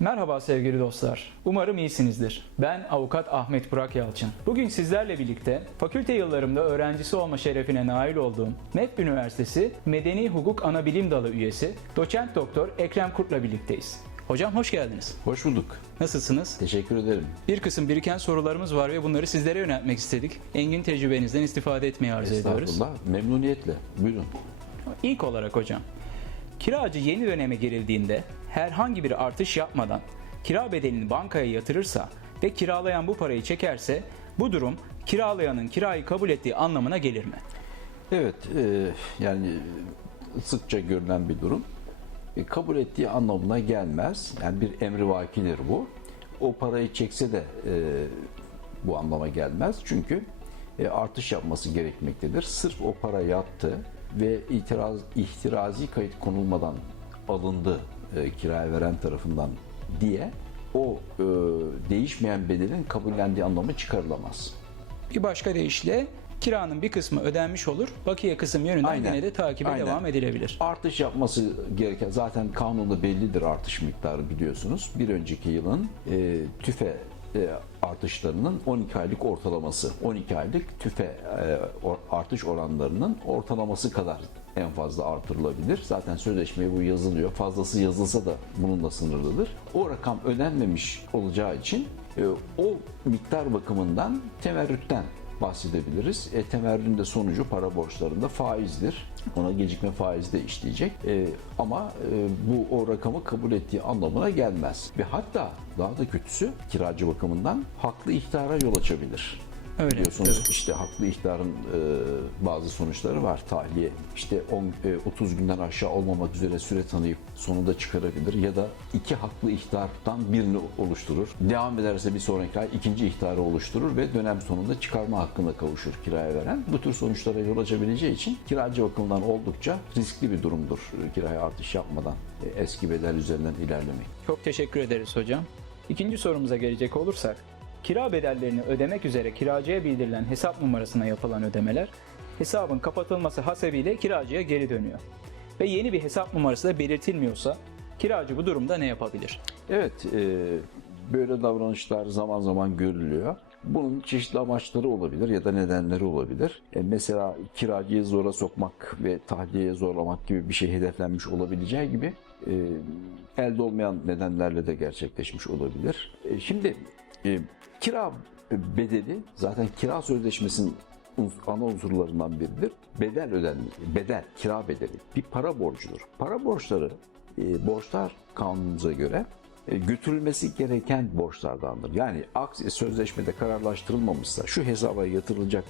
Merhaba sevgili dostlar. Umarım iyisinizdir. Ben avukat Ahmet Burak Yalçın. Bugün sizlerle birlikte fakülte yıllarımda öğrencisi olma şerefine nail olduğum MEP Üniversitesi Medeni Hukuk Anabilim Dalı üyesi Doçent Doktor Ekrem Kurt'la birlikteyiz. Hocam hoş geldiniz. Hoş bulduk. Nasılsınız? Teşekkür ederim. Bir kısım biriken sorularımız var ve bunları sizlere yöneltmek istedik. Engin tecrübenizden istifade etmeyi arzu ediyoruz. Estağfurullah. Memnuniyetle. Buyurun. İlk olarak hocam, kiracı yeni döneme girildiğinde herhangi bir artış yapmadan kira bedelini bankaya yatırırsa ve kiralayan bu parayı çekerse bu durum kiralayanın kirayı kabul ettiği anlamına gelir mi? Evet, e, yani sıkça görülen bir durum. E, kabul ettiği anlamına gelmez. Yani bir emri vakidir bu. O parayı çekse de e, bu anlama gelmez. Çünkü e, artış yapması gerekmektedir. Sırf o para yattı ve itiraz ihtirazi kayıt konulmadan alındı e, kiraya veren tarafından diye o e, değişmeyen bedelin kabullendiği anlamı çıkarılamaz. Bir başka deyişle kiranın bir kısmı ödenmiş olur, bakiye kısım yönünden Aynen. yine de takibe Aynen. devam edilebilir. Artış yapması gereken zaten kanunda bellidir artış miktarı biliyorsunuz. Bir önceki yılın e, tüfe artışlarının 12 aylık ortalaması, 12 aylık tüfe e, artış oranlarının ortalaması kadar en fazla artırılabilir. Zaten sözleşmeye bu yazılıyor. Fazlası yazılsa da bununla sınırlıdır. O rakam ödenmemiş olacağı için e, o miktar bakımından temerrütten bahsedebiliriz. E, temerrün de sonucu para borçlarında faizdir. Ona gecikme faizi de işleyecek. E, ama e, bu o rakamı kabul ettiği anlamına gelmez. Ve hatta daha da kötüsü kiracı bakımından haklı ihtara yol açabilir. Öyle, Biliyorsunuz tabii. işte haklı ihtarın e, bazı sonuçları var. Tahliye işte 10, e, 30 günden aşağı olmamak üzere süre tanıyıp sonunda çıkarabilir ya da iki haklı ihtardan birini oluşturur. Devam ederse bir sonraki ay ikinci ihtarı oluşturur ve dönem sonunda çıkarma hakkına kavuşur kiraya veren. Bu tür sonuçlara yol açabileceği için kiracı bakımından oldukça riskli bir durumdur kiraya artış yapmadan e, eski bedel üzerinden ilerlemek. Çok teşekkür ederiz hocam. İkinci sorumuza gelecek olursak, kira bedellerini ödemek üzere kiracıya bildirilen hesap numarasına yapılan ödemeler, hesabın kapatılması hasebiyle kiracıya geri dönüyor. Ve yeni bir hesap numarası da belirtilmiyorsa, kiracı bu durumda ne yapabilir? Evet, e, böyle davranışlar zaman zaman görülüyor. Bunun çeşitli amaçları olabilir ya da nedenleri olabilir. E, mesela kiracıyı zora sokmak ve tahliyeye zorlamak gibi bir şey hedeflenmiş olabileceği gibi e, elde olmayan nedenlerle de gerçekleşmiş olabilir. E, şimdi e, kira bedeli zaten kira sözleşmesinin ana unsurlarından biridir. Bedel ödenmesi, bedel, kira bedeli bir para borcudur. Para borçları e, borçlar kanunumuza göre e, götürülmesi gereken borçlardandır. Yani aksi sözleşmede kararlaştırılmamışsa şu hesaba yatırılacak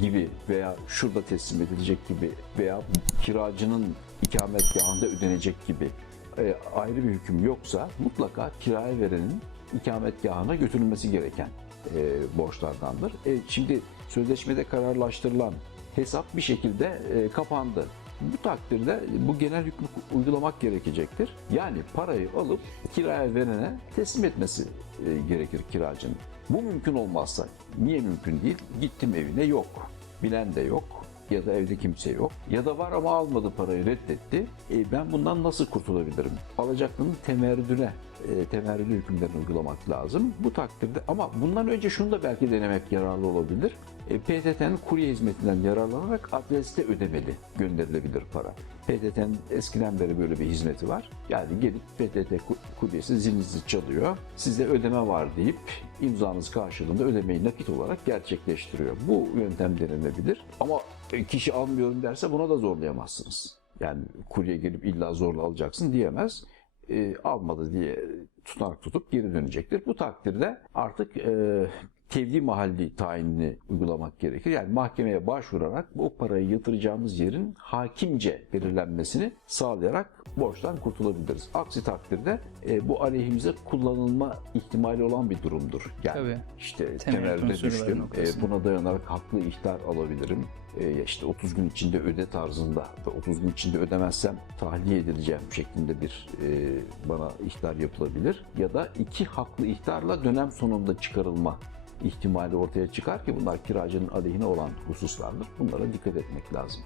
gibi veya şurada teslim edilecek gibi veya kiracının ikametgahında ödenecek gibi e, ayrı bir hüküm yoksa mutlaka kiraya verenin ikametgahına götürülmesi gereken e, borçlardandır. E, şimdi sözleşmede kararlaştırılan hesap bir şekilde e, kapandı. Bu takdirde bu genel hükmü uygulamak gerekecektir. Yani parayı alıp kiraya verene teslim etmesi e, gerekir kiracının. Bu mümkün olmazsa, niye mümkün değil? Gittim evine yok, bilen de yok ya da evde kimse yok ya da var ama almadı parayı reddetti. E, ben bundan nasıl kurtulabilirim? Alacaklının temerrüdüne, e, temerrüdü hükümlerini uygulamak lazım. Bu takdirde ama bundan önce şunu da belki denemek yararlı olabilir. E, PTT'nin kurye hizmetinden yararlanarak adreste ödemeli gönderilebilir para. PTT'nin eskiden beri böyle bir hizmeti var. Yani gelip PTT ku- kuryesi zilinizi çalıyor. Size ödeme var deyip imzanız karşılığında ödemeyi nakit olarak gerçekleştiriyor. Bu yöntem denenebilir. Ama e, kişi almıyorum derse buna da zorlayamazsınız. Yani kurye gelip illa zorla alacaksın diyemez. E, almadı diye tutanak tutup geri dönecektir. Bu takdirde artık e, tevdi mahalli tayinini uygulamak gerekir. Yani mahkemeye başvurarak o parayı yatıracağımız yerin hakimce belirlenmesini sağlayarak borçtan kurtulabiliriz. Aksi takdirde e, bu aleyhimize kullanılma ihtimali olan bir durumdur. Yani Tabii. işte temelde düştüm, e, buna dayanarak haklı ihtar alabilirim. E, işte 30 gün içinde öde tarzında ve 30 gün içinde ödemezsem tahliye edileceğim şeklinde bir e, bana ihtar yapılabilir. Ya da iki haklı ihtarla dönem sonunda çıkarılma ihtimali ortaya çıkar ki bunlar kiracının aleyhine olan hususlardır. Bunlara dikkat etmek lazım.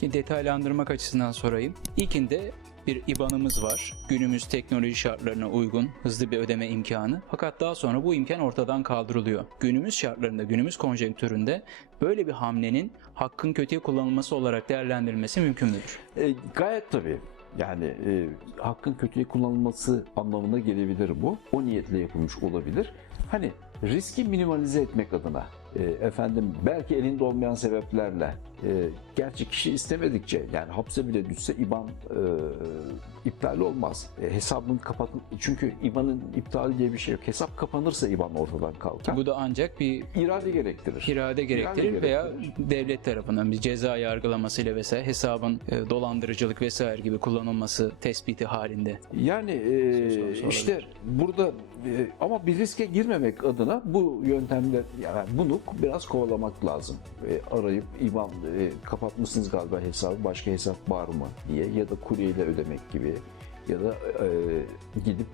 Detaylandırmak açısından sorayım. İlkinde bir IBAN'ımız var. Günümüz teknoloji şartlarına uygun hızlı bir ödeme imkanı. Fakat daha sonra bu imkan ortadan kaldırılıyor. Günümüz şartlarında, günümüz konjonktüründe böyle bir hamlenin hakkın kötüye kullanılması olarak değerlendirilmesi mümkün müdür? E, gayet tabii. Yani e, hakkın kötüye kullanılması anlamına gelebilir bu. O niyetle yapılmış olabilir. Hani riski minimalize etmek adına e, efendim belki elinde olmayan sebeplerle e, gerçi kişi istemedikçe yani hapse bile düşse IBAN e, iptal olmaz. E, hesabın kapatın çünkü IBAN'ın iptali diye bir şey yok. Hesap kapanırsa IBAN ortadan kalkar. Bu da ancak bir irade gerektirir. irade gerektirir İrade veya gerektirir. devlet tarafından bir ceza yargılamasıyla vesaire hesabın e, dolandırıcılık vesaire gibi kullanılması tespiti halinde. Yani e, işte burada e, ama bir riske girmemek adına bu yöntemler yani bunu biraz kovalamak lazım. E, arayıp IBAN e, kapatmışsınız galiba hesabı başka hesap var mı diye ya da kuryeyle ödemek gibi ya da e, gidip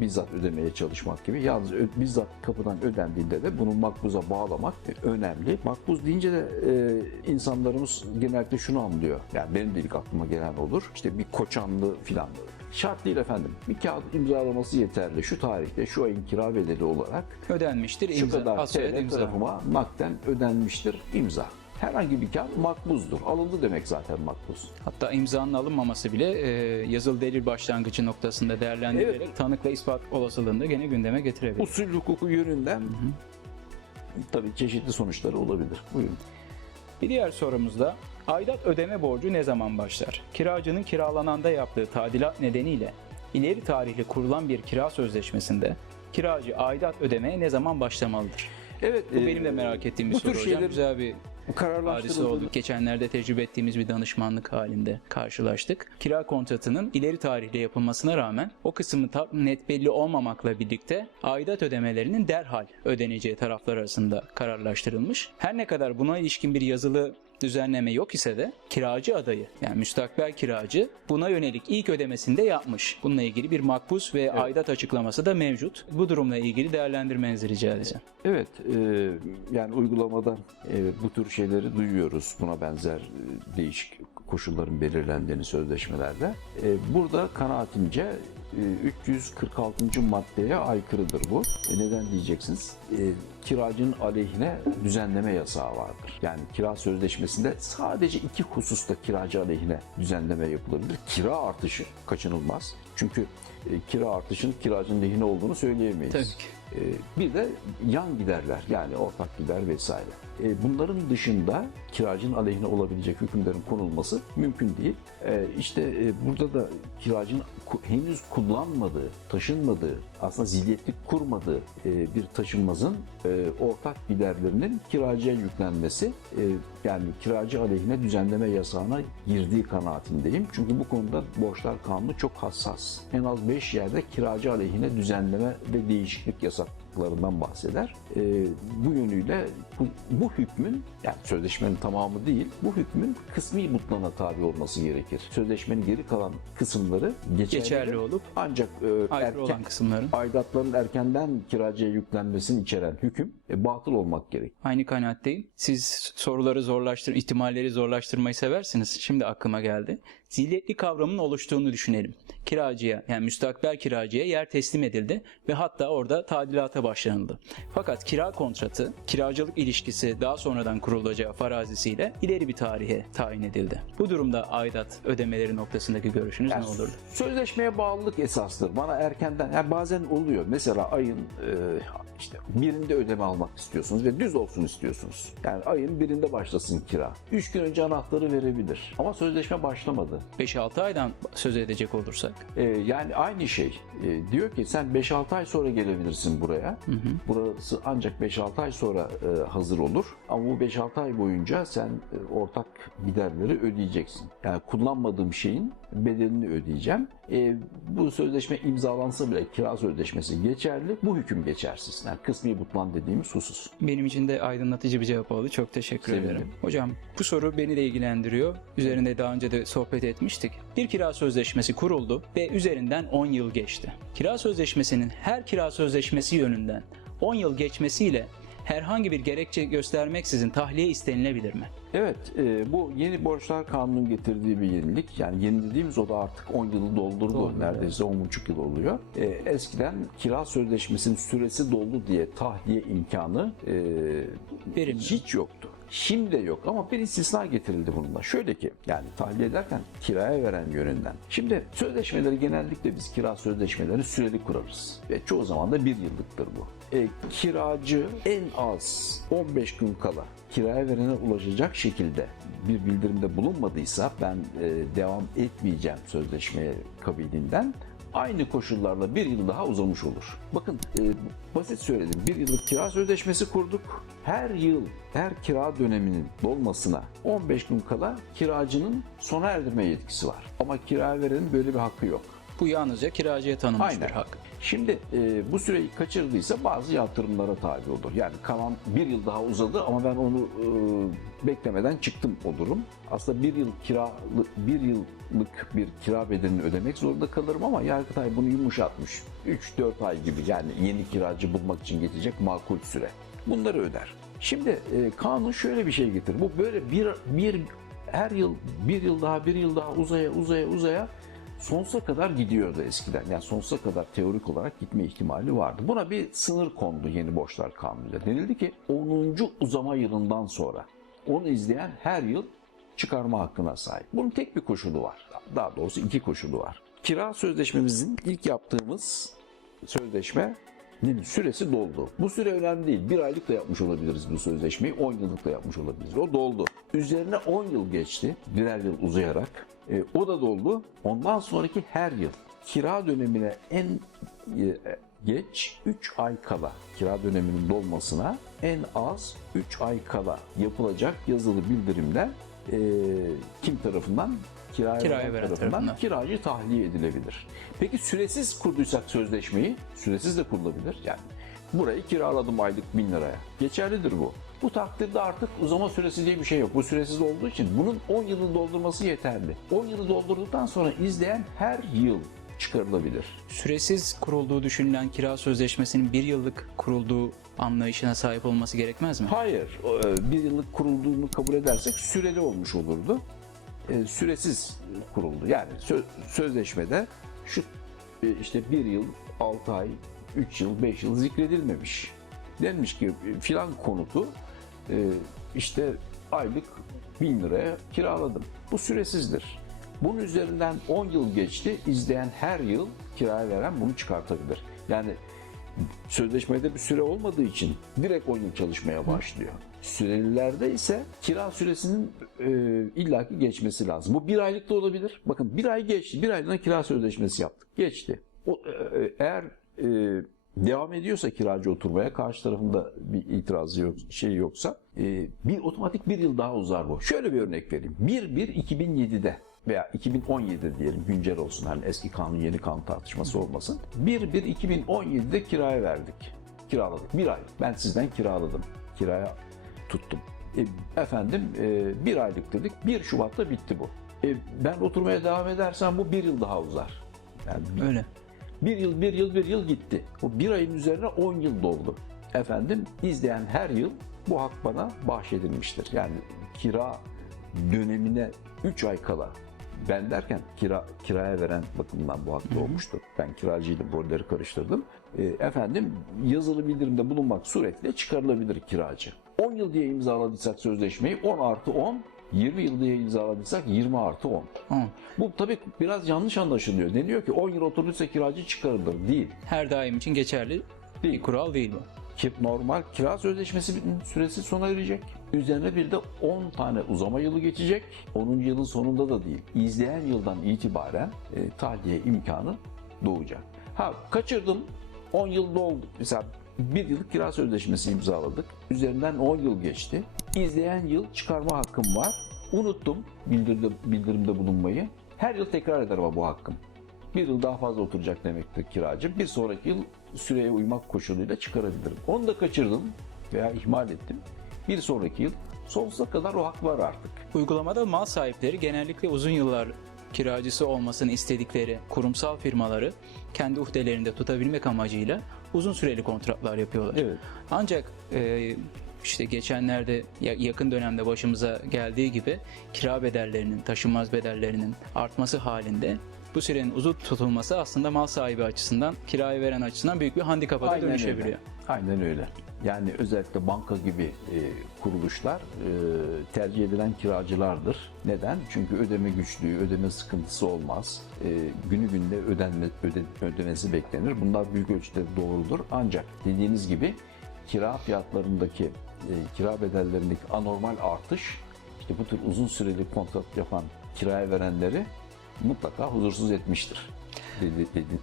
bizzat ödemeye çalışmak gibi. Yalnız bizzat kapıdan ödendiğinde de bunu makbuza bağlamak önemli. Makbuz deyince de e, insanlarımız genellikle şunu anlıyor. Yani benim de ilk aklıma gelen olur. İşte bir koçanlı filan. Şart değil efendim. Bir kağıt imzalaması yeterli. Şu tarihte şu ayın kira bedeli olarak Ödenmiştir şu imza. kadar TL imza. tarafıma nakden ödenmiştir imza. Herhangi bir kağıt makbuzdur. Alındı demek zaten makbuz. Hatta imzanın alınmaması bile e, yazılı delil başlangıcı noktasında değerlendirilerek tanıkla ispat olasılığını da gene gündeme getirebilir. Usul hukuku yönünden tabii çeşitli sonuçları olabilir. Buyurun. Bir diğer sorumuzda aidat ödeme borcu ne zaman başlar? Kiracının kiralananda yaptığı tadilat nedeniyle ileri tarihli kurulan bir kira sözleşmesinde kiracı aidat ödemeye ne zaman başlamalıdır? Evet, Bu benim de merak ettiğim bir bu soru tür hocam. şeyler- Güzel bir hadise kararlaştırıldığını oldu. Geçenlerde tecrübe ettiğimiz bir danışmanlık halinde karşılaştık. Kira kontratının ileri tarihle yapılmasına rağmen o kısmı tam net belli olmamakla birlikte aidat ödemelerinin derhal ödeneceği taraflar arasında kararlaştırılmış. Her ne kadar buna ilişkin bir yazılı düzenleme yok ise de kiracı adayı yani müstakbel kiracı buna yönelik ilk ödemesini de yapmış. Bununla ilgili bir makbuz ve aidat açıklaması da mevcut. Bu durumla ilgili değerlendirmenizi rica edeceğim. Evet, e, yani uygulamada e, bu tür şeyleri duyuyoruz. Buna benzer e, değişik koşulların belirlendiğini sözleşmelerde. E, burada kanaatimce 346. maddeye aykırıdır bu. E, neden diyeceksiniz? E, kiracının aleyhine düzenleme yasağı vardır. Yani kira sözleşmesinde sadece iki hususta kiracı aleyhine düzenleme yapılabilir. Kira artışı kaçınılmaz. Çünkü e, kira artışının kiracının lehine olduğunu söyleyemeyiz. Tabii ki. Ee, Bir de yan giderler yani ortak gider vesaire. Ee, Bunların dışında kiracının aleyhine olabilecek hükümlerin konulması mümkün değil. Ee, İşte e, burada da kiracının henüz kullanmadığı, taşınmadığı, aslında zilyetlik kurmadığı e, bir taşınmazın e, ortak giderlerinin kiracıya yüklenmesi e, yani kiracı aleyhine düzenleme yasağına girdiği kanaatindeyim. Çünkü bu konuda borçlar kanunu çok hassas. En az 5 yerde kiracı aleyhine düzenleme ve değişiklik yasaklarından bahseder. E, bu yönüyle bu, bu hükmün yani sözleşmenin tamamı değil bu hükmün kısmi mutlana tabi olması gerekir. Sözleşmenin geri kalan kısımları geçerli, Geçerli olup ancak e, erken- olan kısımların aidatların erkenden kiracıya yüklenmesini içeren hüküm batıl olmak gerek. Aynı kanaatteyim. Siz soruları zorlaştır, ihtimalleri zorlaştırmayı seversiniz. Şimdi aklıma geldi. Zilyetli kavramının oluştuğunu düşünelim. Kiracıya yani müstakbel kiracıya yer teslim edildi ve hatta orada tadilata başlanıldı. Fakat kira kontratı, kiracılık ilişkisi daha sonradan kurulacağı farazisiyle ileri bir tarihe tayin edildi. Bu durumda aidat ödemeleri noktasındaki görüşünüz Yani ne olurdu? Sözleşmeye bağlılık esastır. Bana erkenden, yani bazen oluyor. Mesela ayın e, işte birinde ödeme almak istiyorsunuz ve düz olsun istiyorsunuz. Yani ayın birinde başlasın kira. Üç gün önce anahtarı verebilir. Ama sözleşme başlamadı. 5-6 aydan söz edecek olursak E, yani aynı şey. E, diyor ki sen 5-6 ay sonra gelebilirsin buraya. Burası ancak 5-6 ay sonra e, hazır olur. Ama bu 5-6 ay boyunca sen e, ortak giderleri ödeyeceksin. Yani kullanmadığım şeyin bedelini ödeyeceğim. E, bu sözleşme imzalansa bile kira sözleşmesi geçerli. Bu hüküm geçersiz. Yani kısmi butlan dediğimiz husus. Benim için de aydınlatıcı bir cevap oldu. Çok teşekkür Sevindim. ederim. Hocam bu soru beni de ilgilendiriyor. Üzerinde daha önce de sohbet etmiştik. Bir kira sözleşmesi kuruldu ve üzerinden 10 yıl geçti. Kira sözleşmesinin her kira sözleşmesi yönünden 10 yıl geçmesiyle herhangi bir gerekçe göstermeksizin tahliye istenilebilir mi? Evet, e, bu yeni borçlar kanunun getirdiği bir yenilik. Yani yeni dediğimiz o da artık 10 yılı doldurdu. Doldurdu, Neredeyse 10,5 yıl oluyor. E, eskiden kira sözleşmesinin süresi doldu diye tahliye imkanı e, hiç yoktu. Şimdi de yok ama bir istisna getirildi bununla. Şöyle ki yani tahliye ederken kiraya veren yönünden. Şimdi sözleşmeleri genellikle biz kira sözleşmeleri süreli kurarız. Ve çoğu zaman da bir yıllıktır bu. E, kiracı en az 15 gün kala kiraya verene ulaşacak şekilde bir bildirimde bulunmadıysa ben e, devam etmeyeceğim sözleşmeye kabiliğinden aynı koşullarla bir yıl daha uzamış olur. Bakın e, basit söyledim. Bir yıllık kira sözleşmesi kurduk. Her yıl her kira döneminin dolmasına 15 gün kala kiracının sona erdirme yetkisi var. Ama kiraya verenin böyle bir hakkı yok. Bu yalnızca kiracıya tanınmış Aynen. bir hak. Şimdi e, bu süreyi kaçırdıysa bazı yatırımlara tabi olur. Yani kalan bir yıl daha uzadı ama ben onu e, beklemeden çıktım o durum. Aslında bir yıl kiralı bir yıllık bir kira bedelini ödemek zorunda kalırım ama Yargıtay bunu yumuşatmış. 3-4 ay gibi yani yeni kiracı bulmak için geçecek makul süre. Bunları öder. Şimdi e, kanun şöyle bir şey getirir. Bu böyle bir, bir her yıl bir yıl daha bir yıl daha uzaya uzaya uzaya sonsuza kadar gidiyordu eskiden. Yani sonsuza kadar teorik olarak gitme ihtimali vardı. Buna bir sınır kondu yeni borçlar kanunuyla. Denildi ki 10. uzama yılından sonra onu izleyen her yıl çıkarma hakkına sahip. Bunun tek bir koşulu var. Daha doğrusu iki koşulu var. Kira sözleşmemizin ilk yaptığımız sözleşme süresi doldu. Bu süre önemli değil. Bir aylık da yapmış olabiliriz bu sözleşmeyi. 10 yıllık da yapmış olabiliriz. O doldu. Üzerine 10 yıl geçti. Birer yıl uzayarak. E, o da doldu. Ondan sonraki her yıl kira dönemine en e, geç 3 ay kala kira döneminin dolmasına en az 3 ay kala yapılacak yazılı bildirimle e, kim tarafından kiraya, Kiraya veren tarafından tarafından. kiracı tahliye edilebilir. Peki süresiz kurduysak sözleşmeyi, süresiz de kurulabilir. Yani burayı kiraladım aylık 1000 liraya. Geçerlidir bu. Bu takdirde artık uzama süresi diye bir şey yok. Bu süresiz olduğu için bunun 10 yılı doldurması yeterli. 10 yılı doldurduktan sonra izleyen her yıl çıkarılabilir. Süresiz kurulduğu düşünülen kira sözleşmesinin bir yıllık kurulduğu anlayışına sahip olması gerekmez mi? Hayır, e, bir yıllık kurulduğunu kabul edersek süreli olmuş olurdu. E, Süresiz kuruldu. Yani sö- sözleşmede şu e, işte bir yıl, 6 ay, 3 yıl, 5 yıl zikredilmemiş. Denmiş ki e, filan konutu işte aylık 1000 liraya kiraladım. Bu süresizdir. Bunun üzerinden 10 yıl geçti. izleyen her yıl kiraya veren bunu çıkartabilir. Yani sözleşmede bir süre olmadığı için direkt 10 yıl çalışmaya başlıyor. Sürelilerde ise kira süresinin e, illaki geçmesi lazım. Bu bir aylık da olabilir. Bakın bir ay geçti. Bir aydan kira sözleşmesi yaptık. Geçti. O, e, eğer e, devam ediyorsa kiracı oturmaya karşı tarafında bir itirazı yok, şey yoksa e, bir otomatik bir yıl daha uzar bu. Şöyle bir örnek vereyim. 1-1-2007'de veya 2017 diyelim güncel olsun hani eski kanun yeni kanun tartışması olmasın. 1-1-2017'de kiraya verdik. Kiraladık. Bir ay. Ben sizden kiraladım. Kiraya tuttum. E, efendim e, bir aylık dedik. 1 Şubat'ta bitti bu. E, ben oturmaya devam edersem bu bir yıl daha uzar. Yani bir, Öyle. bir yıl, bir yıl, bir yıl gitti. O bir ayın üzerine 10 yıl doldu. Efendim izleyen her yıl bu hak bana bahşedilmiştir. Yani kira dönemine 3 ay kala ben derken kira kiraya veren bakımından bu hak doğmuştu. Ben kiracıydım, rolleri karıştırdım. E, efendim yazılı bildirimde bulunmak suretiyle çıkarılabilir kiracı. 10 yıl diye imzaladıysak sözleşmeyi 10 artı 10, 20 yıl diye imzaladıysak 20 artı 10. Hı. Bu tabii biraz yanlış anlaşılıyor. Deniyor ki 10 yıl oturduysa kiracı çıkarılır. Değil. Her daim için geçerli bir Değil. kural değil bu. Ki normal kira sözleşmesi süresi sona erecek. Üzerine bir de 10 tane uzama yılı geçecek. 10. yılın sonunda da değil. İzleyen yıldan itibaren e, tahliye imkanı doğacak. Ha kaçırdım. 10 yıl doldu. Mesela bir yıllık kira sözleşmesi imzaladık. Üzerinden 10 yıl geçti. İzleyen yıl çıkarma hakkım var. Unuttum bildirimde, bildirimde bulunmayı. Her yıl tekrar eder ama bu hakkım. Bir yıl daha fazla oturacak demektir kiracı. Bir sonraki yıl süreye uymak koşuluyla çıkarabilirim. Onu da kaçırdım veya ihmal ettim. Bir sonraki yıl sonsuza kadar o hak var artık. Uygulamada mal sahipleri genellikle uzun yıllar kiracısı olmasını istedikleri kurumsal firmaları kendi uhdelerinde tutabilmek amacıyla uzun süreli kontratlar yapıyorlar. Evet. Ancak e, işte geçenlerde ya- yakın dönemde başımıza geldiği gibi kira bedellerinin, taşınmaz bedellerinin artması halinde bu sürenin uzun tutulması aslında mal sahibi açısından, kiraya veren açısından büyük bir handikapa da Aynen dönüşebiliyor. öyle. Aynen öyle. Yani özellikle banka gibi e, kuruluşlar e, tercih edilen kiracılardır. Neden? Çünkü ödeme güçlüğü, ödeme sıkıntısı olmaz. E, günü günde ödenme, öde- ödemesi beklenir. Bunlar büyük ölçüde doğrudur. Ancak dediğiniz gibi kira fiyatlarındaki, e, kira bedellerindeki anormal artış işte bu tür uzun süreli kontrat yapan kiraya verenleri mutlaka huzursuz etmiştir.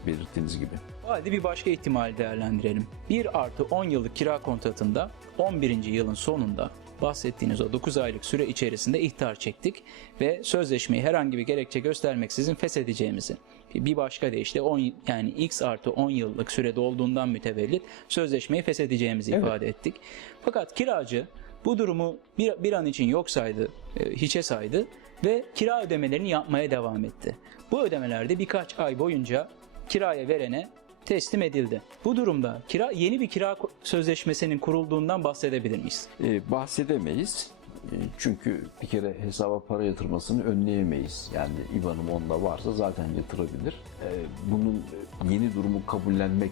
Belirttiğiniz gibi. O halde bir başka ihtimali değerlendirelim. 1 artı 10 yıllık kira kontratında 11. yılın sonunda bahsettiğiniz o 9 aylık süre içerisinde ihtar çektik ve sözleşmeyi herhangi bir gerekçe göstermeksizin feshedeceğimizi bir başka deyişle 10 yani x artı 10 yıllık süre dolduğundan mütevellit sözleşmeyi feshedeceğimizi Evet. ifade ettik. Fakat kiracı bu durumu bir, bir an için yok saydı, e, hiçe saydı ve kira ödemelerini yapmaya devam etti. Bu ödemelerde birkaç ay boyunca kiraya verene teslim edildi. Bu durumda kira yeni bir kira sözleşmesinin kurulduğundan bahsedebilir miyiz? E, bahsedemeyiz. E, Çünkü bir kere hesaba para yatırmasını önleyemeyiz. Yani İBAN'ım onda varsa zaten yatırabilir. E, Bunun yeni durumu kabullenmek,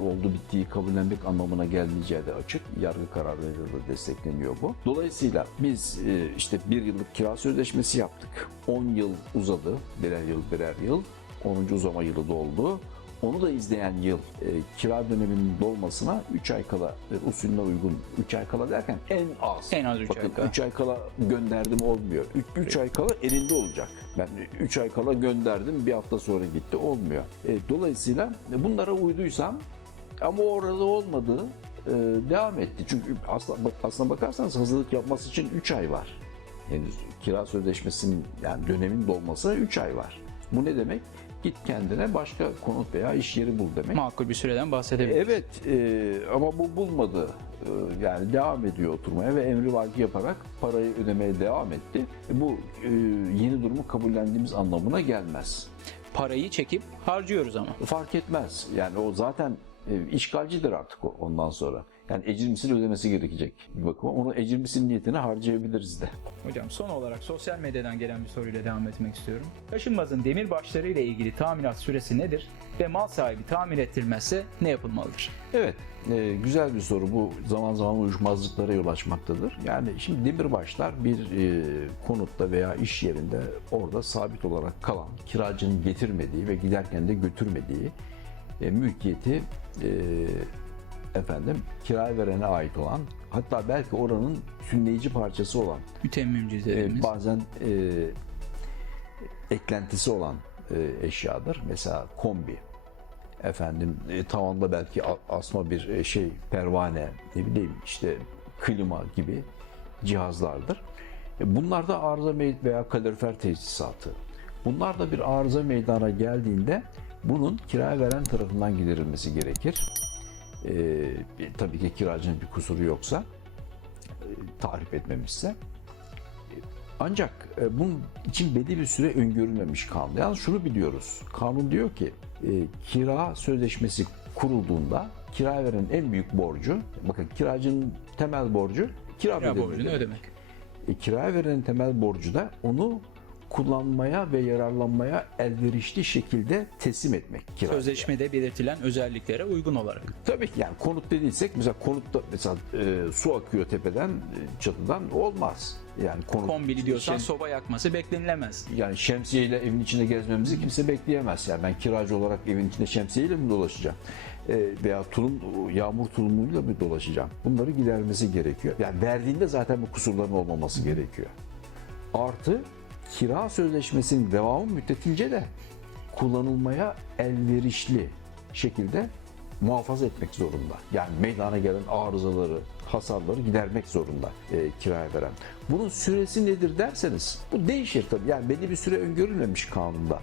oldu bittiği kabullenmek anlamına gelmeyeceği de açık. Yargı kararlarıyla da destekleniyor bu. Dolayısıyla biz e, işte bir yıllık kira sözleşmesi yaptık. 10 yıl uzadı. Birer yıl birer yıl. 10. uzama yılı doldu. Onu da izleyen yıl e, kira döneminin dolmasına 3 ay kala e, usulüne uygun 3 ay kala derken en az. En az üç Bakın ay kala. 3 ay kala gönderdim olmuyor. 3 ay kala elinde olacak. Ben 3 ay kala gönderdim bir hafta sonra gitti olmuyor. E, dolayısıyla bunlara uyduysam ama orada olmadı e, devam etti. Çünkü bak- aslına bakarsanız hazırlık yapması için 3 ay var. Henüz kira sözleşmesinin yani dönemin dolmasına 3 ay var. Bu ne demek? Git kendine başka konut veya iş yeri bul demek. Makul bir süreden bahsedebiliriz. Evet e, ama bu bulmadı. E, yani devam ediyor oturmaya ve emri vaki yaparak parayı ödemeye devam etti. E, bu e, yeni durumu kabullendiğimiz anlamına gelmez. Parayı çekip harcıyoruz ama. Fark etmez. Yani o zaten e, işgalcidir artık o ondan sonra. Yani ecir ödemesi gerekecek bir bakıma. Onu ecir misil niyetine harcayabiliriz de. Hocam son olarak sosyal medyadan gelen bir soruyla devam etmek istiyorum. Taşınmazın demir başları ile ilgili tamirat süresi nedir ve mal sahibi tamir ettirmezse ne yapılmalıdır? Evet, e, güzel bir soru. Bu zaman zaman uyuşmazlıklara yol açmaktadır. Yani şimdi demirbaşlar bir e, konutta veya iş yerinde orada sabit olarak kalan, kiracının getirmediği ve giderken de götürmediği e, mülkiyeti e, efendim kiraya verene ait olan, hatta belki oranın sünneyici parçası olan Mütemmimci e, bazen e, eklentisi olan e, eşyadır. Mesela kombi. Efendim e, tavanda belki asma bir e, şey pervane ne bileyim işte klima gibi cihazlardır. E, bunlar da arıza veya kalorifer tesisatı. Bunlar da bir arıza meydana geldiğinde bunun kiraya veren tarafından giderilmesi gerekir. E, tabii ki kiracının bir kusuru yoksa, e, tahrip etmemişse. Ancak e, bunun için belli bir süre öngörülmemiş kanun. Yalnız şunu biliyoruz. Kanun diyor ki e, kira sözleşmesi kurulduğunda kira veren en büyük borcu, bakın kiracının temel borcu kira, Kira borcunu ödemek. ödemek. E, kiraya verenin temel borcu da onu kullanmaya ve yararlanmaya elverişli şekilde teslim etmek kiracıya. Sözleşmede belirtilen özelliklere uygun olarak. Tabii ki yani konut dediysek mesela konutta mesela e, su akıyor tepeden e, çatıdan olmaz. Yani konut Kombili diyorsan Şem- soba yakması beklenilemez. yani şemsiyeyle evin içinde gezmemizi kimse bekleyemez. Yani ben kiracı olarak evin içinde şemsiyeyle mi dolaşacağım? E, veya tulum, yağmur tulumuyla mı dolaşacağım? Bunları gidermesi gerekiyor. Yani verdiğinde zaten bu kusurların olmaması gerekiyor. Artı kira sözleşmesinin devamı müddetince de kullanılmaya elverişli şekilde muhafaza etmek zorunda. Yani meydana gelen arızaları, hasarları gidermek zorunda e, kiraya veren. Bunun süresi nedir derseniz bu değişir tabii. Yani belli bir süre öngörülmemiş kanunda.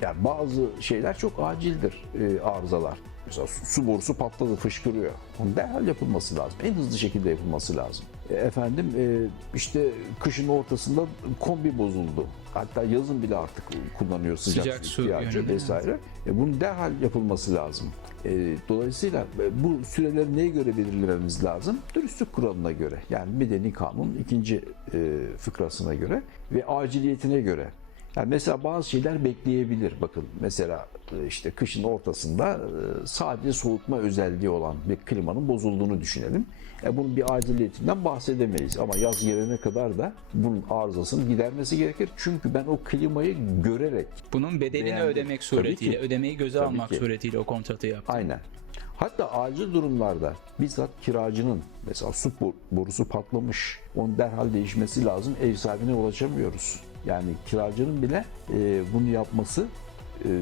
Yani bazı şeyler çok acildir e, arızalar. Mesela su, su borusu patladı, fışkırıyor. Onun derhal yapılması lazım. En hızlı şekilde yapılması lazım. Efendim e, işte kışın ortasında kombi bozuldu. Hatta yazın bile artık kullanıyor sıcak, Sıcak su ihtiyacı vesaire. E, bunun derhal yapılması lazım. E, dolayısıyla e, bu süreleri neye göre belirlememiz lazım? Dürüstlük kuralına göre. Yani Medeni Kanun ikinci e, fıkrasına göre ve aciliyetine göre. Yani mesela bazı şeyler bekleyebilir. Bakın mesela işte kışın ortasında sadece soğutma özelliği olan bir klimanın bozulduğunu düşünelim. E bunun bir aciliyetinden bahsedemeyiz. Ama yaz gelene kadar da bunun arızasını gidermesi gerekir. Çünkü ben o klimayı görerek Bunun bedelini Beğendim. ödemek suretiyle, ki. ödemeyi göze almak ki. suretiyle o kontratı yaptım. Aynen. Hatta acil durumlarda bizzat kiracının mesela su bor- borusu patlamış. Onun derhal değişmesi lazım. Ev sahibine ulaşamıyoruz. Yani kiracının bile e, bunu yapması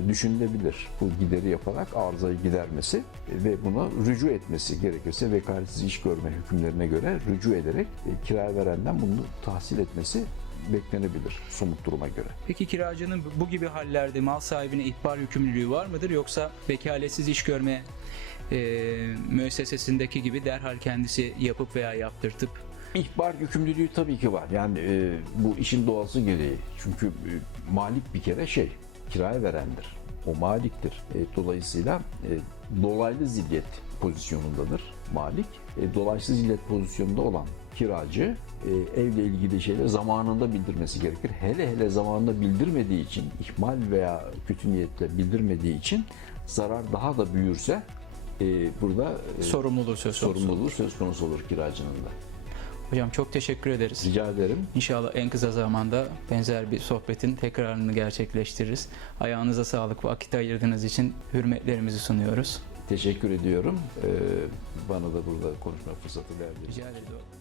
düşünülebilir. Bu gideri yaparak arızayı gidermesi e, ve buna rücu etmesi gerekirse vekaletsiz iş görme hükümlerine göre rücu ederek e, kiraya verenden bunu tahsil etmesi beklenebilir somut duruma göre. Peki kiracının bu gibi hallerde mal sahibine ihbar yükümlülüğü var mıdır yoksa vekaletsiz iş görme e, müessesesindeki gibi derhal kendisi yapıp veya yaptırtıp İhbar yükümlülüğü tabii ki var. Yani e, bu işin doğası gereği. Çünkü e, malik bir kere şey, kiraya verendir. O maliktir. E, dolayısıyla e, dolaylı zilyet pozisyonundadır malik. E, dolayısız zilyet pozisyonunda olan kiracı e, evle ilgili şeyleri zamanında bildirmesi gerekir. Hele hele zamanında bildirmediği için, ihmal veya kötü niyetle bildirmediği için zarar daha da büyürse e, burada e, sorumluluğu söz konusu. sorumluluğu söz konusu olur kiracının da. Hocam çok teşekkür ederiz. Rica ederim. İnşallah en kısa zamanda benzer bir sohbetin tekrarını gerçekleştiririz. Ayağınıza sağlık, vakit ayırdığınız için hürmetlerimizi sunuyoruz. Teşekkür ediyorum. Ee, bana da burada konuşma fırsatı verdiniz. Rica ederim.